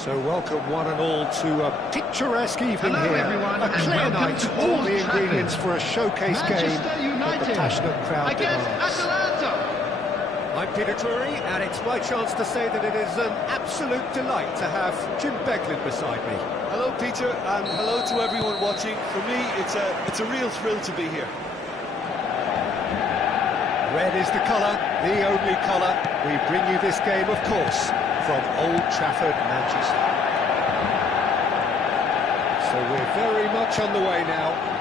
So welcome one and all to a picturesque evening Hello, here. everyone, A and clear welcome night, to all Old the Trafford. ingredients for a showcase game Manchester United that the passionate crowd against demands. Atalanta. I'm Peter Drury, and it's my chance to say that it is an absolute delight to have Jim Beglin beside me. Hello, Peter, and hello to everyone watching. For me, it's a real thrill to be here. Red is the colour, the only colour. We bring you this game, of course, from Old Trafford, Manchester. So we're very much on the way now.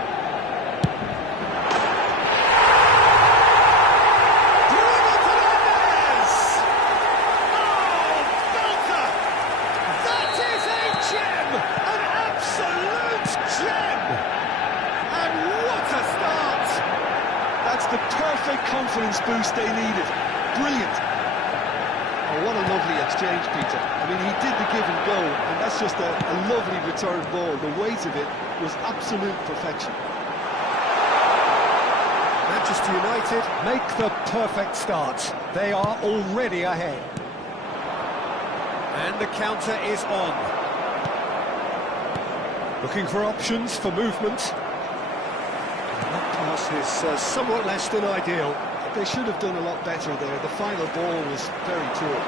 The perfect confidence boost they needed. Brilliant. Oh, what a lovely exchange, Peter. I mean, he did the give and go, and that's just a lovely return ball. The weight of it was absolute perfection. Manchester United make the perfect start. They are already ahead. And the counter is on. Looking for options for movement. That pass is somewhat less than ideal. They should have done a lot better there. The final ball was very poor.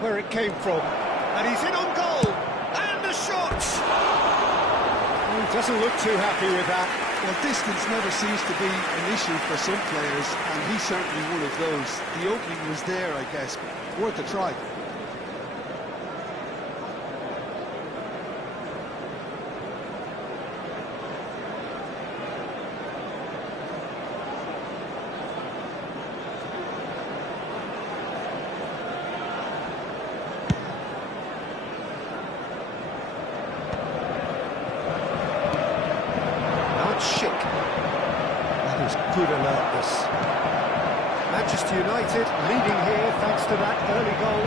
Where it came from. And he's in on goal. And the shot! He doesn't look too happy with that. Well, distance never seems to be an issue for some players, and he's certainly one of those. The opening was there, I guess. Worth a try. That is good alertness. Manchester United leading here thanks to that early goal.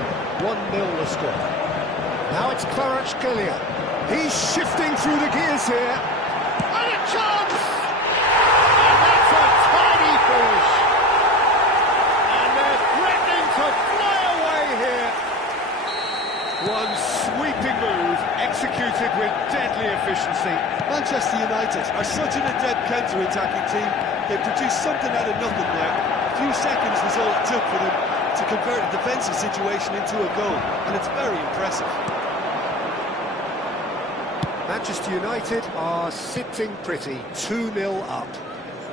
1-0 the score. Now it's Kvaratskhelia. He's shifting through the gears here. And a chance! And that's a tiny finish. And they're threatening to fly away here. One sweeping move, executed with deadly efficiency. Manchester United are such an adept counter-attacking team. They produced something out of nothing there. A few seconds was all it took for them to convert a defensive situation into a goal, and it's very impressive. Manchester United are sitting pretty, 2-0 up.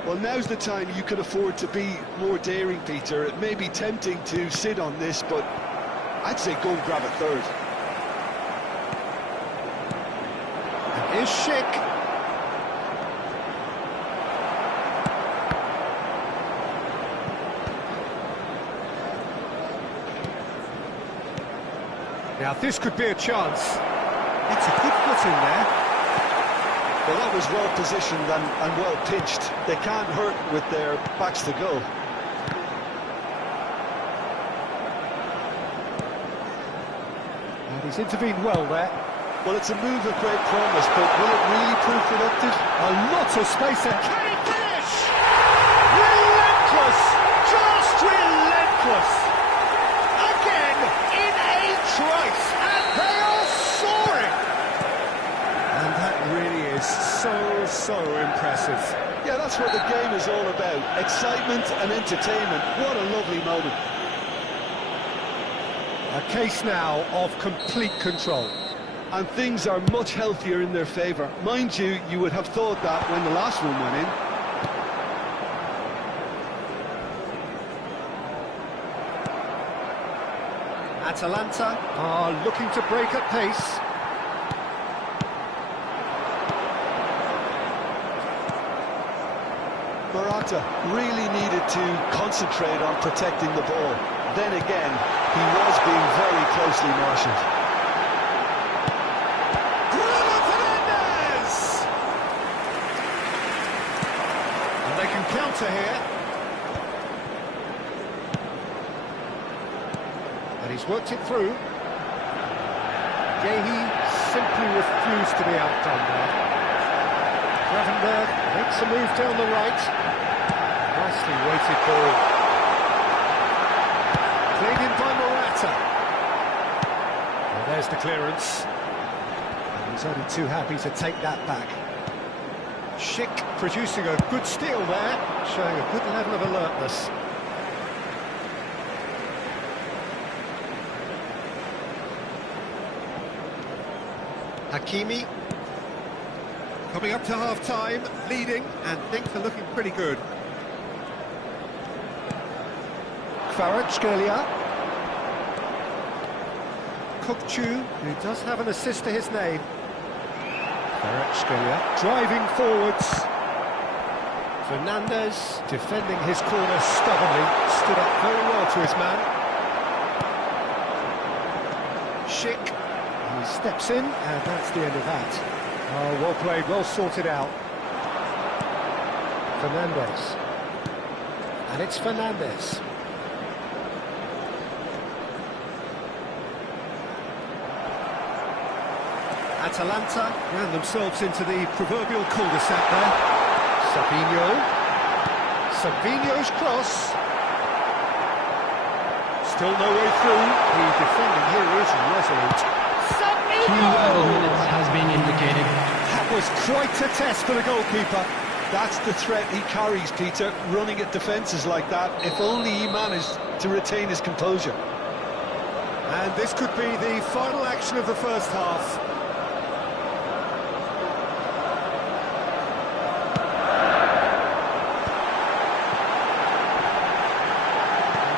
Well, now's the time you can afford to be more daring, Peter. It may be tempting to sit on this, but I'd say go and grab a third. And here's Schick. Now this could be a chance. It's a good foot in there. Well, that was well positioned and well pitched. They can't hurt with their backs to goal. And he's intervened well there. Well, it's a move of great promise, but will it really prove productive? A lot of space there. Can he finish? Relentless! Just relentless! Again, in a trice, and they are soaring! And that really is so impressive. Yeah, that's what the game is all about. Excitement and entertainment. What a lovely moment. A case now of complete control. And things are much healthier in their favour. Mind you, you would have thought that when the last one went in. Atalanta are looking to break at pace. Morata really needed to concentrate on protecting the ball. Then again, he was being very closely marshalled. And they can counter here. he's worked it through. Gehi simply refused to be outdone there. Gravenberg makes a move down the right. Nicely weighted ball. Played in by Morata. Well, there's the clearance. And he's only too happy to take that back. Schick producing a good steal there, showing a good level of alertness. Hakimi coming up to half-time, leading, and things are looking pretty good. Kvaratskhelia. Kukçu, who does have an assist to his name. Kvaratskhelia driving forwards. Fernandez defending his corner stubbornly, stood up very well to his man. Schick. He steps in, and that's the end of that. Oh, well played, well sorted out. Fernandez. And it's Fernandez. Atalanta ran themselves into the proverbial cul-de-sac there. Savinho. Savinho's cross. Still no way through. The defending here is resolute. 2 minutes has been indicated. That was quite a test for the goalkeeper. That's the threat he carries, Peter, running at defences like that. If only he managed to retain his composure. And this could be the final action of the first half.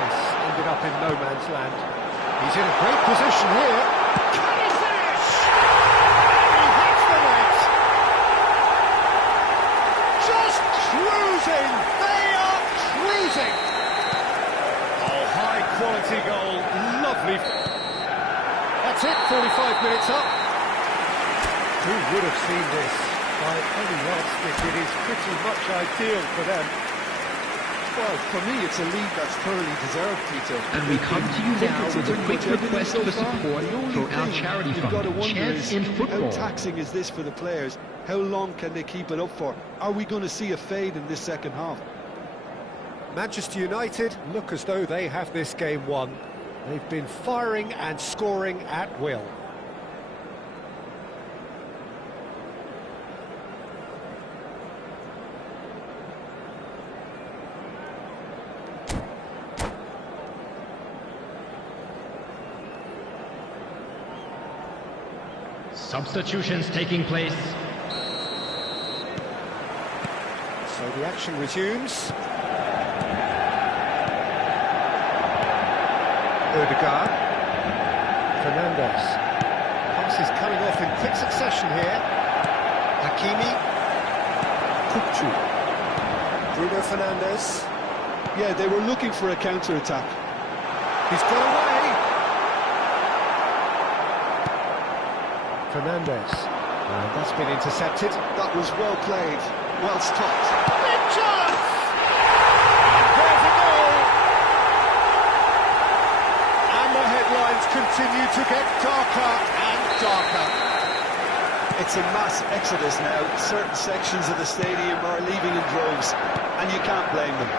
This ended up in no man's land. He's in a great position here. They are cruising! Oh, high-quality goal, lovely. That's it, 45 minutes up. Who would have seen this? By any yardstick, it is pretty much ideal for them. Well, for me, it's a lead that's thoroughly deserved, Peter. And we come to you now with a quick request for support for our charity fund, Chance in Football. How taxing is this for the players? How long can they keep it up for? Are we going to see a fade in this second half? Manchester United look as though they have this game won. They've been firing and scoring at will. Substitutions taking place. So the action resumes. Odegaard. Fernandez. Passes coming off in quick succession here. Hakimi. Kukçu. Bruno Fernandez. Yeah, they were looking for a counter-attack. He's got away. Fernandez. And that's been intercepted. That was well played, well stopped. Big chance! And there's a goal! And the headlines continue to get darker and darker. It's a mass exodus now. Certain sections of the stadium are leaving in droves, and you can't blame them.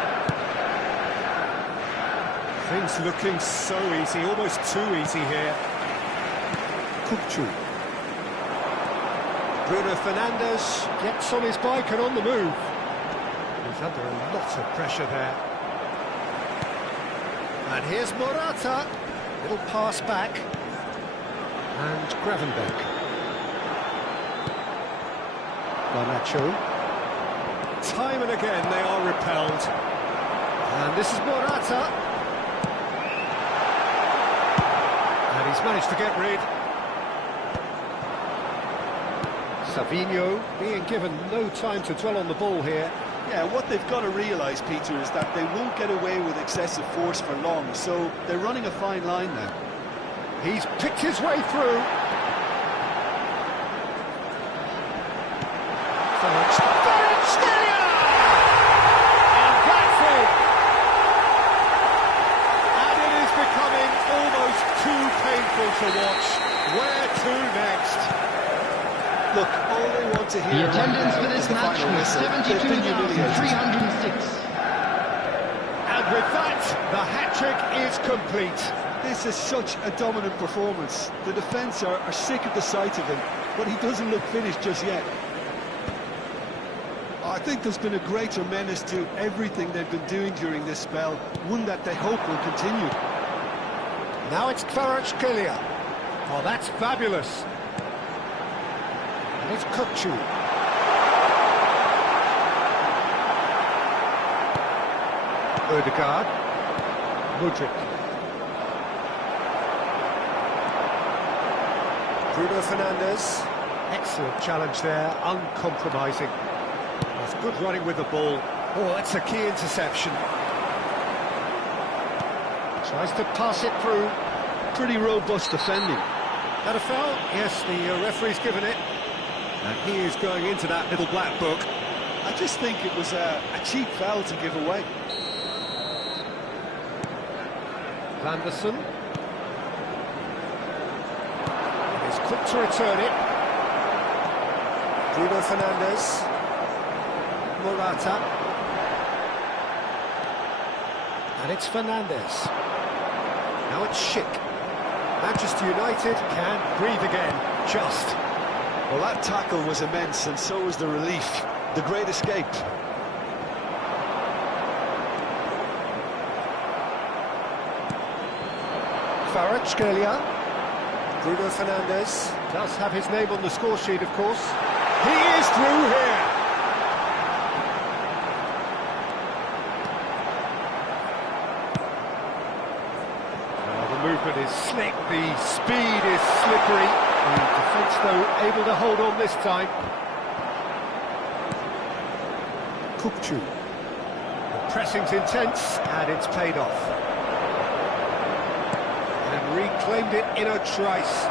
Things looking so easy, almost too easy here. Kukçu. Bruno Fernandes gets on his bike and on the move. He's under a lot of pressure there. And here's Morata. Little pass back. And Gravenberg. Garnacho. Time and again they are repelled. And this is Morata. And he's managed to get rid. Savinho being given no time to dwell on the ball here. Yeah, what they've got to realise, Peter, is that they won't get away with excessive force for long, so they're running a fine line now. He's picked his way through. Kvaratskhelia! And that's it! And it is becoming almost to watch. Where to next? Look, all they want to hear The attendance for this is the match final was whistle. They've been humiliated. 72,306. And with that, the hat-trick is complete. This is such a dominant performance. The defence are sick of the sight of him, but he doesn't look finished just yet. I think there's been a greater menace to everything they've been doing during this spell, one that they hope will continue. Now it's Kvaratskhelia. Oh, that's fabulous. And it's Kukcu. Ødegaard. Mudryk. Bruno Fernandes. Excellent challenge there, uncompromising. That's good running with the ball. Oh, that's a key interception. Tries to pass it through. Pretty robust defending. That a foul? Yes, the referee's given it. And he is going into that little black book. I just think it was a cheap foul to give away. Vanderson. He's quick to return it. Bruno Fernandes. Morata. And it's Fernandes. Now it's Schick. Manchester United can breathe again, just. Well, that tackle was immense, and so was the relief. The great escape. Kvaratskhelia. Bruno Fernandes does have his name on the score sheet, of course. He is through here. The movement is slick, the speed is slippery. The defence, though, able to hold on this time. Kukcu. The pressing's intense, and it's paid off. And reclaimed it in a trice.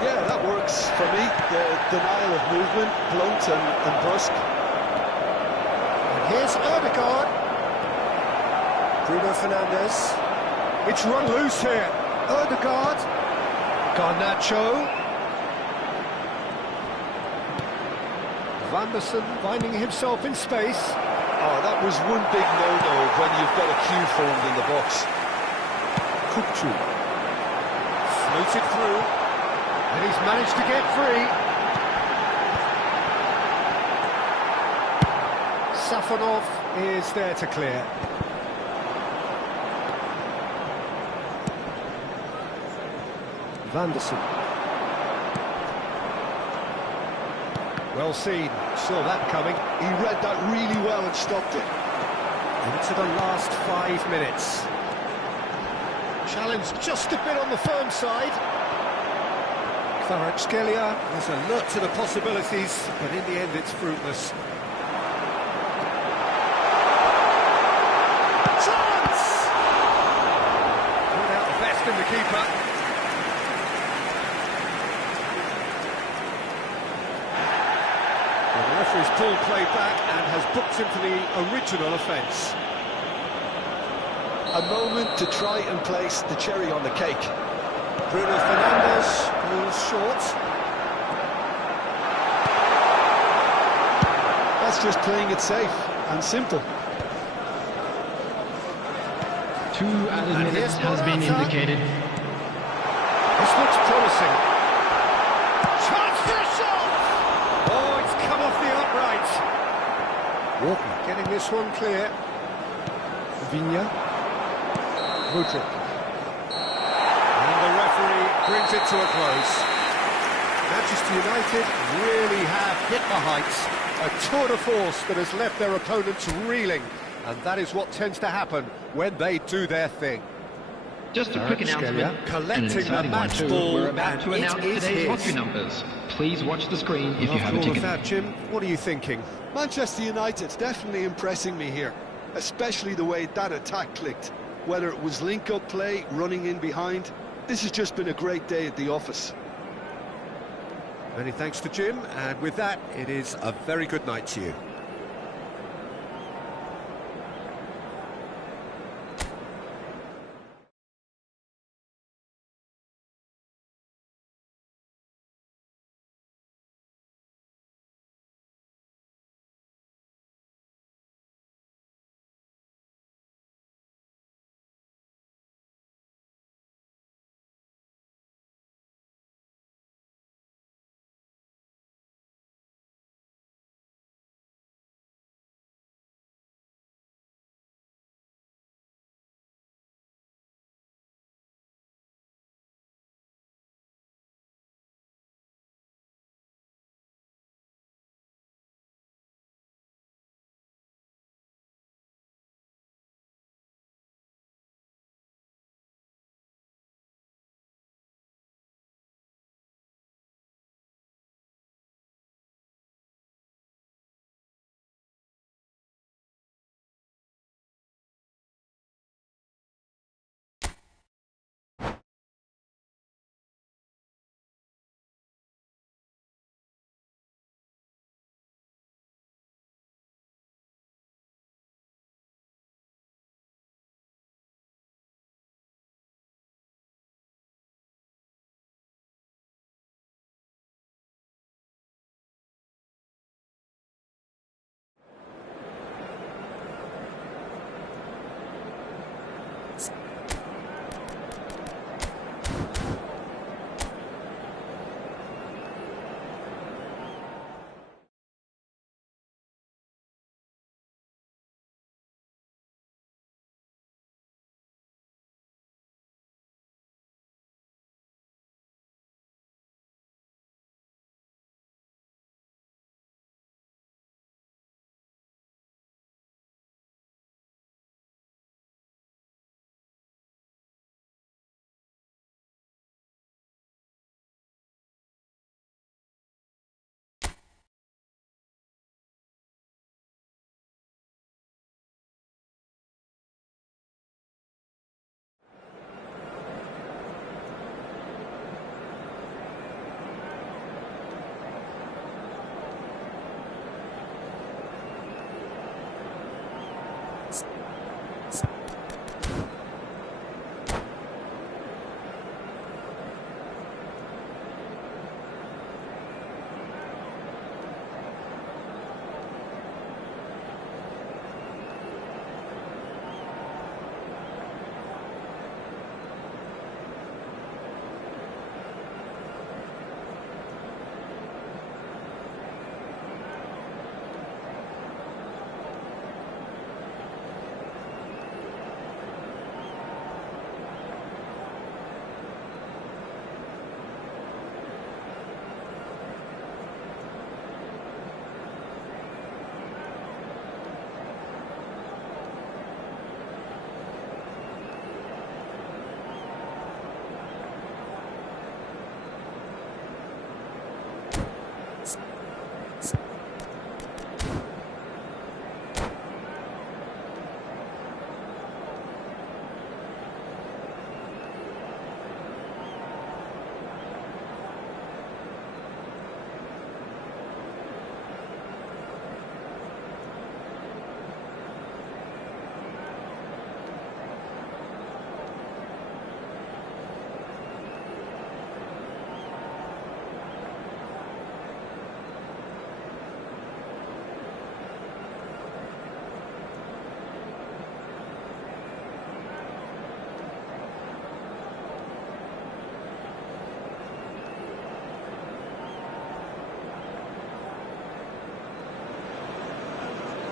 Yeah, that works for me. The denial of movement, blunt and brusque. And here's Ødegaard. Bruno Fernandes. It's run loose here. Ødegaard. Garnacho. Vanderson finding himself in space. Oh, that was one big no-no when you've got a queue formed in the box. Kukcu. Floats it through. And he's managed to get free. Safonov is there to clear. Vanderson. Well seen, saw that coming. He read that really well and stopped it. Into the last 5 minutes. Challenge just a bit on the firm side. Kvaratskhelia is alert to the possibilities, but in the end it's fruitless. Chance! Put out the best in the keeper. Well, the referee's pulled play back and has booked him for the original offence. A moment to try and place the cherry on the cake. Bruno Fernandes falls short. That's just playing it safe and simple. 2 added minutes has been indicated. This looks promising. Chance for a shot! Oh, it's come off the upright. Walker getting this one clear. Vigna. Mudryk. And the referee brings it to a close. Manchester United really have hit the heights. A tour de force that has left their opponents reeling. And that is what tends to happen when they do their thing. Just a quick announcement, collecting the match ball. We're about to announce today's lottery numbers. Please watch the screen if you have a ticket. That, Jim, what are you thinking? Manchester United's definitely impressing me here, especially the way that attack clicked. Whether it was link-up play, running in behind, this has just been a great day at the office. Many thanks to Jim, and with that, it is a very good night to you.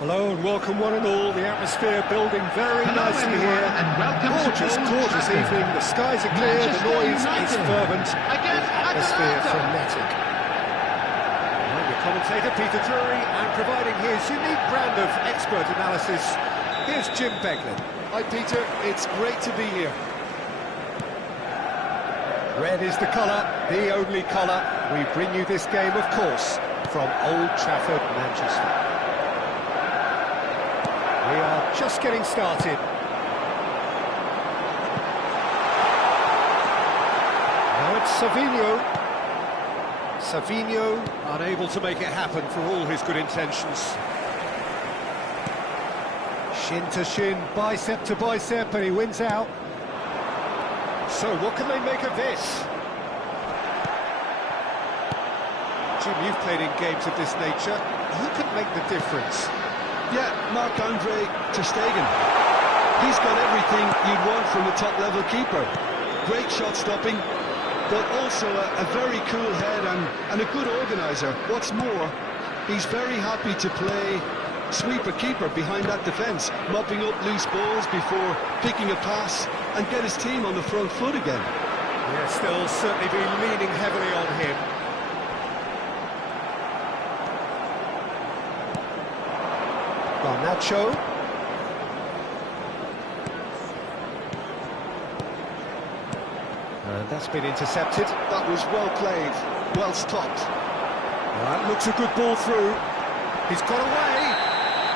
Hello and welcome one and all. The atmosphere building very nicely here. And welcome Gorgeous, to Old gorgeous Trafford. evening. The skies are clear, the Manchester noise United is fervent, the against atmosphere Atalanta. frenetic. And your commentator Peter Drury, and providing his unique brand of expert analysis, here's Jim Beglin. Hi Peter, it's great to be here. Red is the colour, the only colour. We bring you this game, of course, from Old Trafford, Manchester. We are just getting started. Now it's Savinho, unable to make it happen for all his good intentions. Shin to shin, bicep to bicep, and he wins out. So what can they make of this? Jim, you've played in games of this nature. Who can make the difference? Yeah, Marc-Andre ter Stegen. He's got everything you'd want from a top-level keeper. Great shot stopping, but also a very cool head and a good organiser. What's more, he's very happy to play sweeper-keeper behind that defence, mopping up loose balls before picking a pass and get his team on the front foot again. Yeah, they'll certainly be leaning heavily on him. Garnacho. And that's been intercepted. That was well played, well stopped. That looks a good ball through. He's got away.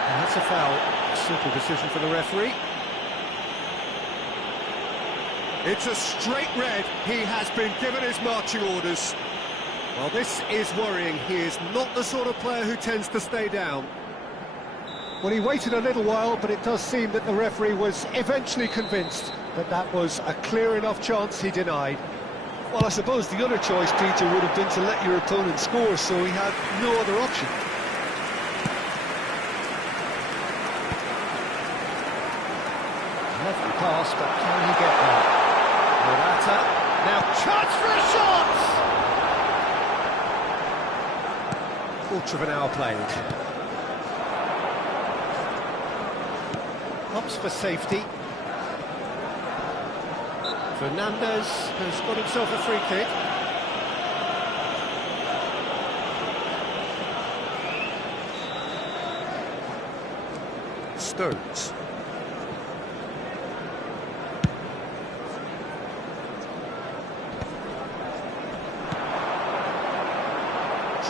And that's a foul. Simple decision for the referee. It's a straight red. He has been given his marching orders. Well, this is worrying. He is not the sort of player who tends to stay down. Well, he waited a little while, but it does seem that the referee was eventually convinced that that was a clear enough chance he denied. Well, I suppose the other choice, Peter, would have been to let your opponent score, so he had no other option. Lovely pass, but can he get there? Morata, now chance for a shot! Quarter of an hour played. Hops for safety. Fernandes has got himself a free kick. Stones.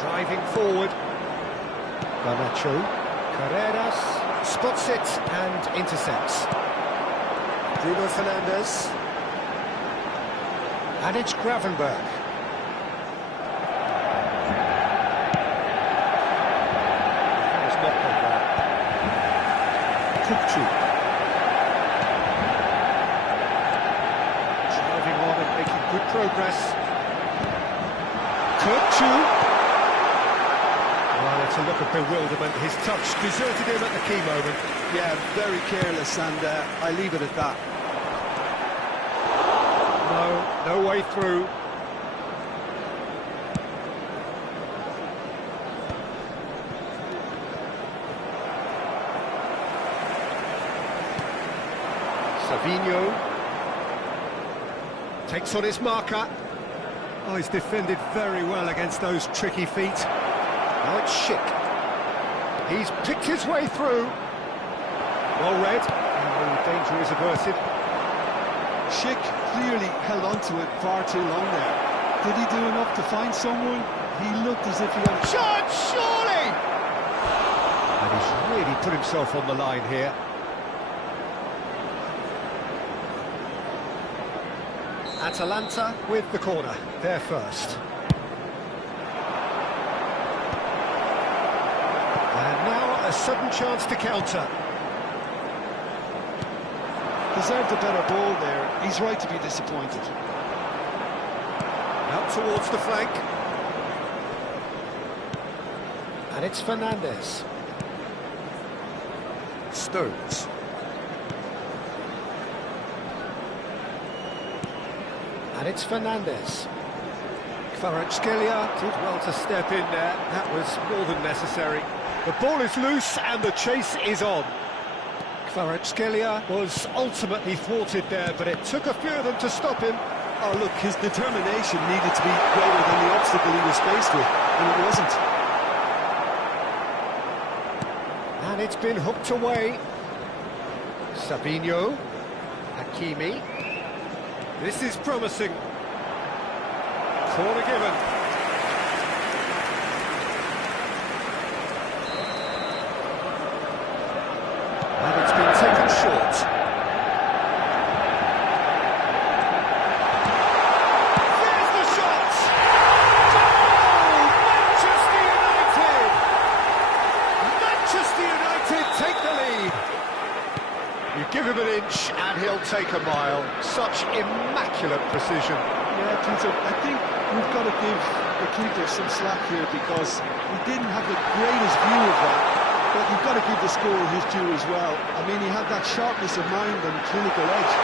Driving forward. Garnacho. Carreras spots it and intercepts. Bruno Fernandes. And it's Gravenberg. That was not done well. Kupchu. Driving on and making good progress. Kupchu. Well, it's a look of bewilderment. His touch deserted him at the key moment. Yeah, very careless, and I leave it at that. No way through. Savinho takes on his marker. Oh, he's defended very well against those tricky feet. Now it's Schick. He's picked his way through. Well read. And the danger is averted. Schick clearly held on to it far too long there. Did he do enough to find someone? He looked as if he had... Shot, surely! And he's really put himself on the line here. Atalanta with the corner, they're first. And now a sudden chance to counter. Deserved a better ball there. He's right to be disappointed. Out towards the flank. And it's Fernandes. Stones. And it's Fernandes. Kvaratskhelia did well to step in there. That was more than necessary. The ball is loose and the chase is on. Kvaratskhelia was ultimately thwarted there, but it took a few of them to stop him. Oh, look, his determination needed to be greater than the obstacle he was faced with, and it wasn't. And it's been hooked away. Savinho. Hakimi. This is promising. Corner given. And it's been taken short. There's the shot! Oh, Manchester United! Manchester United take the lead. You give him an inch and he'll take a mile. Such immaculate precision. Yeah, Peter, I think we've got to give the keeper some slack here because he didn't have the greatest view of that, but you've got to give the scorer his due as well. I mean, he had that sharpness of mind and clinical edge.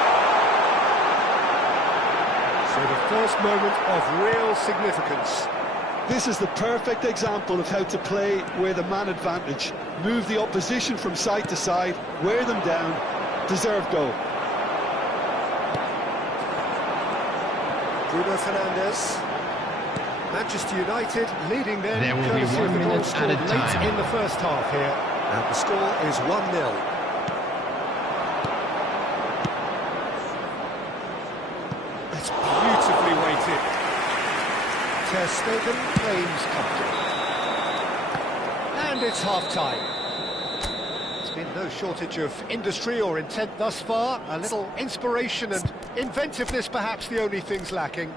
So the first moment of real significance. This is the perfect example of how to play with a man advantage. Move the opposition from side to side, wear them down, deserve goal. Bruno Fernandes. Manchester United leading then. There will be 1 minute at a time. Late in the first half here, and the score is 1-0. It's beautifully weighted. Ter Stegen claims comfort. And it's half-time. There's been no shortage of industry or intent thus far. A little inspiration and inventiveness perhaps the only things lacking.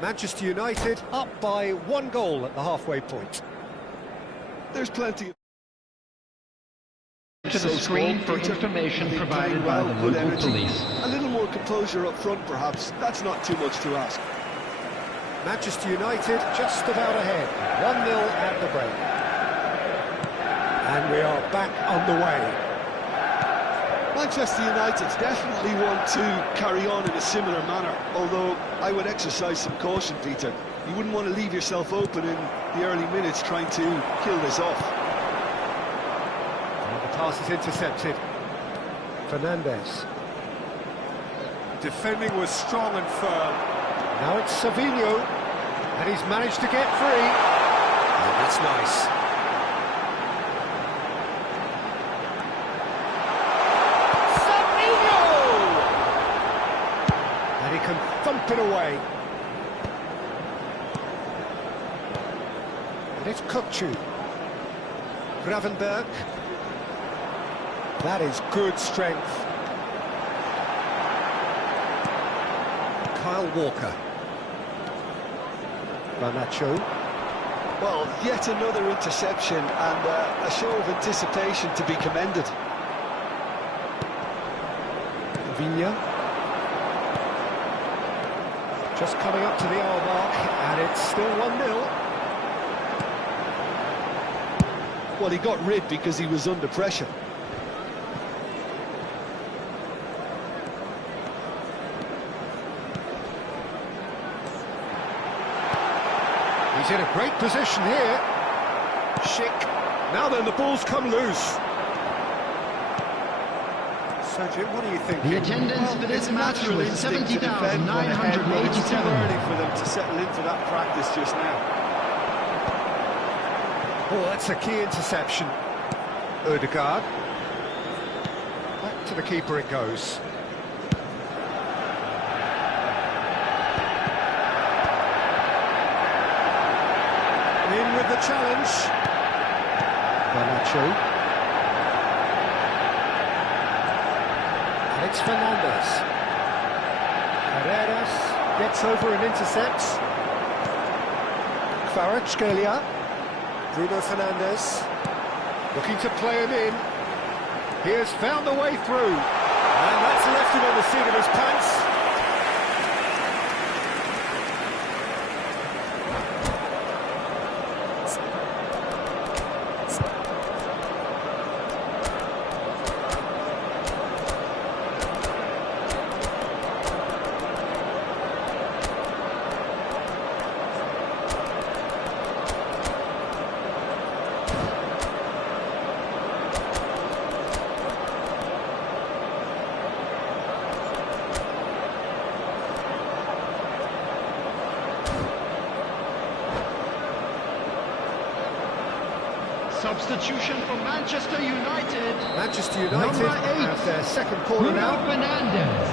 Manchester United up by 1 goal at the halfway point. There's plenty To the screen for information provided by the local police. A little more composure up front, perhaps. That's not too much to ask. Manchester United just about ahead. 1-0 at the break. And we are back underway. Manchester United definitely want to carry on in a similar manner, although I would exercise some caution, Peter. You wouldn't want to leave yourself open in the early minutes trying to kill this off. And the pass is intercepted. Fernandes. Defending was strong and firm. Now it's Savinho, and he's managed to get free. Oh, that's nice. And he can thump it away. And it's Kukcu. Gravenberg. That is good strength. Kyle Walker. Garnacho. Well, yet another interception and a show of anticipation to be commended. Vigna. Just coming up to the hour mark, and it's still 1-0. Well, he got rid because he was under pressure. He's in a great position here. Schick. Now then, the ball's come loose. Sergio, what do you think? The attendance for this match was 70,987. It's too early for them to settle into that practice just now. Oh, that's a key interception. Odegaard. Back to the keeper it goes. In with the challenge. Garnacho. And it's Fernandes. Carreras gets over and intercepts. Kvaratskhelia. Bruno Fernandes. Looking to play him in. He has found the way through. And that's left him on the seat of his pants. Substitution for Manchester United. Manchester United Number 8. have their second corner Bruno now. Fernandes.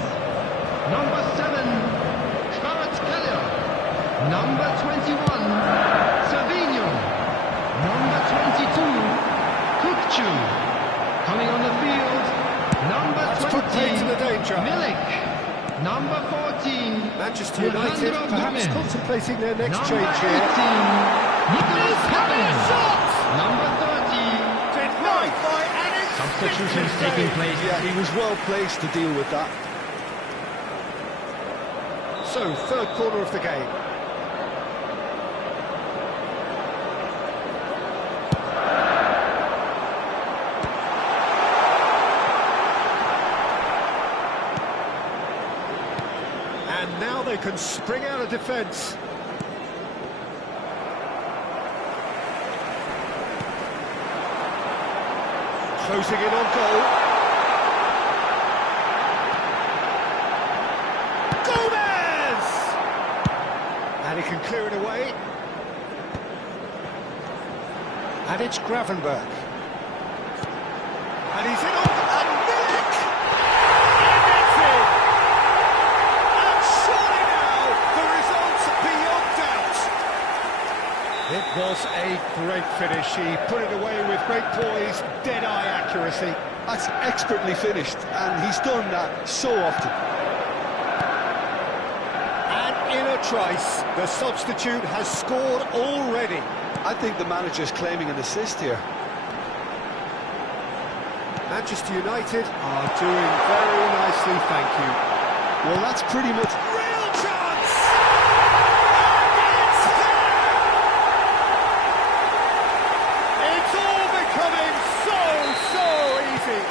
Number 7. Kvaratskhelia. Number 21. Savinho. Number 22. Kukcu. Coming on the field. Number That's 20. put play to the danger. Milik. Number 14. Manchester United Alejandro perhaps Gomez. contemplating their next Number change 18. here. Nicolas Having a Capim. shot! Number 30. Denied by an Substitutions taking place. Yeah, he was well placed to deal with that. So, third corner of the game. And now they can spring out of defence. Closing in on goal. Gomez! And he can clear it away. And it's Gravenberg. And he's in on... And Milik! And it's in! And surely now, the result's beyond doubt. It was a great finish. He put it away with great poise, dead-eye accuracy. That's expertly finished, and he's done that so often. And in a trice, the substitute has scored already. I think the manager's claiming an assist here. Manchester United are doing very nicely, thank you. Well, that's pretty much... Real chance! And it's there! It's all becoming so easy.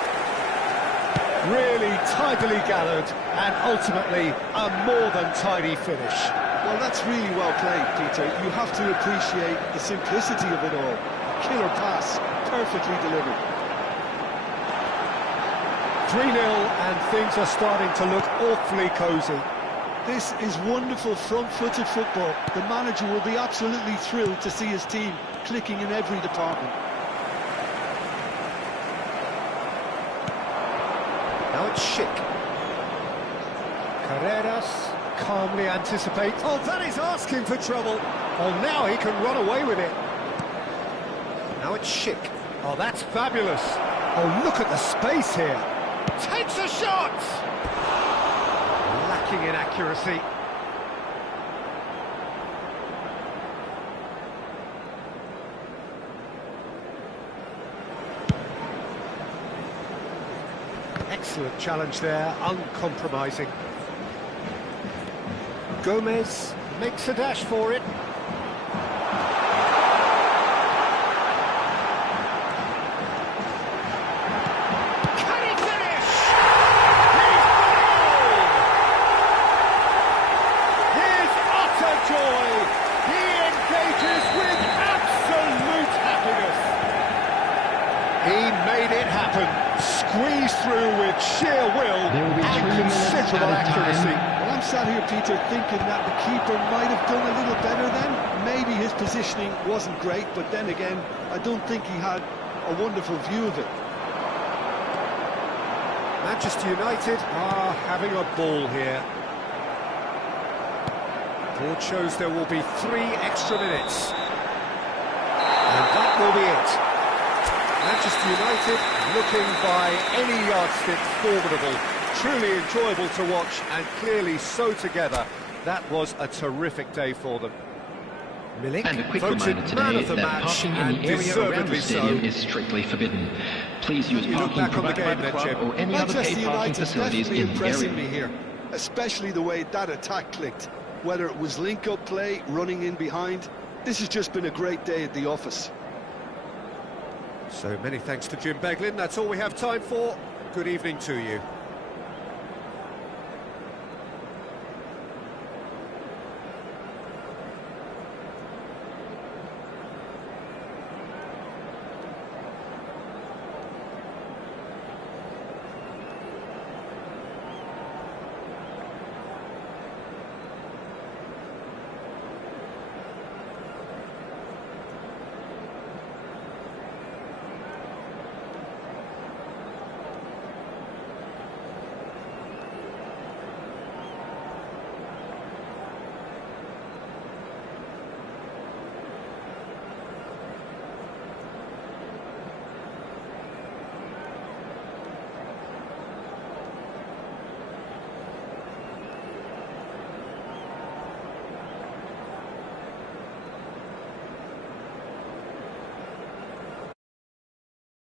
Really tidily gathered, and ultimately a more than tidy finish. Well, that's really well played, Peter. You have to appreciate the simplicity of it all. Killer pass, perfectly delivered. 3-0, and things are starting to look awfully cosy. This is wonderful front-footed football. The manager will be absolutely thrilled to see his team clicking in every department. Now it's Schick. Carreras calmly anticipates. Oh, that is asking for trouble. Oh, now he can run away with it. Now it's Schick. Oh, that's fabulous. Oh, look at the space here. Takes a shot! Lacking in accuracy. Excellent challenge there, uncompromising. Gomez makes a dash for it. Can he finish? He's goal! His utter joy. He engages with absolute happiness. He made it happen. Squeezed through with sheer will and considerable accuracy. Well, I'm sat here, Peter, thinking that the keeper might have done a little better then. Maybe his positioning wasn't great, but then again, I don't think he had a wonderful view of it. Manchester United are having a ball here. Board shows there will be 3 extra minutes. And that will be it. Manchester United looking by any yardstick formidable. Truly enjoyable to watch and clearly so together. That was a terrific day for them. Milik And a quick voted reminder man today of the that match parking in and the area around deservedly the stadium so. is strictly forbidden. Please use You look parking back on the provided by game the then, club Jim. or any other Manchester paid parking United facilities definitely in the impressing area. me here, especially the way that attack clicked. Whether it was link-up play, running in behind, this has just been a great day at the office. So many thanks to Jim Beglin. That's all we have time for. Good evening to you.